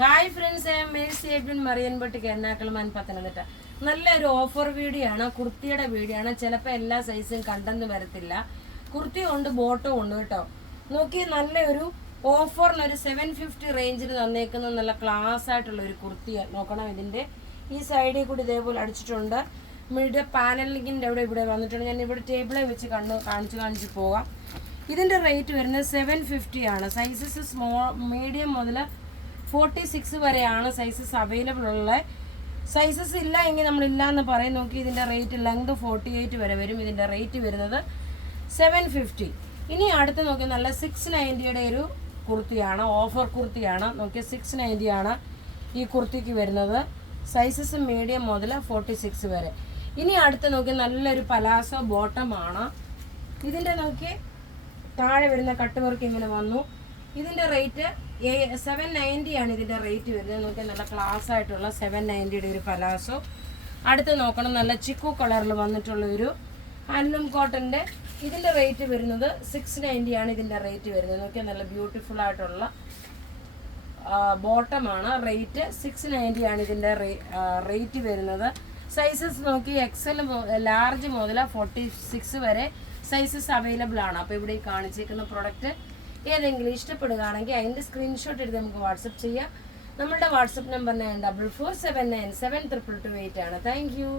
Hi friends, Mercy Edwin മറിയൻപട്ടിക്ക് എറണാകുളം പത്തനംതിട്ട. നല്ലൊരു offer video ആണ്, കുർത്തിയുടെ വീഡിയോ ആണ്. ചിലപ്പോൾ എല്ലാ സൈസും കണ്ടെന്ന് വരത്തില്ല. കുർത്തി ഉണ്ട്, ബോട്ടും ഉണ്ട് കേട്ടോ. നോക്കി, നല്ലൊരു ഓഫറിനൊരു 750 റേഞ്ചിൽ തന്നേക്കുന്ന നല്ല ക്ലാസ് ആയിട്ടുള്ള ഒരു കുർത്തി നോക്കണം. ഇതിൻ്റെ ഈ സൈഡിൽ കൂടി ഇതേപോലെ അടിച്ചിട്ടുണ്ട്. മിഡ് പാനലിങ്ങിൻ്റെ ഇവിടെ വന്നിട്ടുണ്ട്. ഞാൻ ഇവിടെ ടേബിളെ വെച്ച് കാണിച്ചു പോകാം. ഇതിൻ്റെ റേറ്റ് വരുന്നത് 750 ആണ്. സൈസസ് മീഡിയം മുതൽ 46 വരെയാണ് സൈസസ് അവൈലബിൾ ഉള്ളത്. സൈസസ് ഇല്ല എങ്കിൽ നമ്മളില്ല എന്ന് പറയും. നോക്കി, ഇതിൻ്റെ റേറ്റ് ലെങ്ത് 48 വരെ വരും. ഇതിൻ്റെ റേറ്റ് വരുന്നത് 750. ഇനി അടുത്ത് നോക്കി, നല്ല 690യുടെ ഒരു കുർത്തിയാണ്, ഓഫർ കുർത്തിയാണ്. നോക്കി, 690 ആണ് ഈ കുർത്തിക്ക് വരുന്നത്. സൈസസ് മീഡിയം മുതൽ 46 വരെ. ഇനി അടുത്ത് നോക്കി, നല്ലൊരു പലാസോ ബോട്ടമാണ്. ഇതിൻ്റെ നോക്കി താഴെ വരുന്ന കട്ട് വർക്ക് ഇങ്ങനെ വന്നു. ഇതിൻ്റെ റേറ്റ് 790 ആണ് ഇതിൻ്റെ റേറ്റ് വരുന്നത്. നോക്കിയാൽ നല്ല ക്ലാസ് ആയിട്ടുള്ള 790യുടെ ഒരു പലാസോ. അടുത്ത് നോക്കണം, നല്ല ചിക്കു കളറിൽ വന്നിട്ടുള്ള ഒരു ഹാൻഡ്ലൂം കോട്ടൻ്റെ. ഇതിൻ്റെ റേറ്റ് വരുന്നത് 690 ആണ് ഇതിൻ്റെ റേറ്റ് വരുന്നത്. നോക്കിയാൽ നല്ല ബ്യൂട്ടിഫുൾ ആയിട്ടുള്ള ബോട്ടമാണ്. റേറ്റ് 690 ആണ് ഇതിൻ്റെ റേറ്റ് വരുന്നത്. സൈസസ് നോക്കി, എക്സൽ ലാർജ് മുതൽ 46 വരെ സൈസസ് അവൈലബിൾ ആണ്. അപ്പോൾ ഇവിടെ കാണിച്ചേക്കുന്ന പ്രൊഡക്റ്റ് ഏതെങ്കിലും ഇഷ്ടപ്പെടുകയാണെങ്കിൽ അതിൻ്റെ സ്ക്രീൻഷോട്ട് എടുത്ത് നമുക്ക് വാട്സപ്പ് ചെയ്യാം. നമ്മളുടെ വാട്സപ്പ് നമ്പർ 9447972228 ആണ്. Thank you.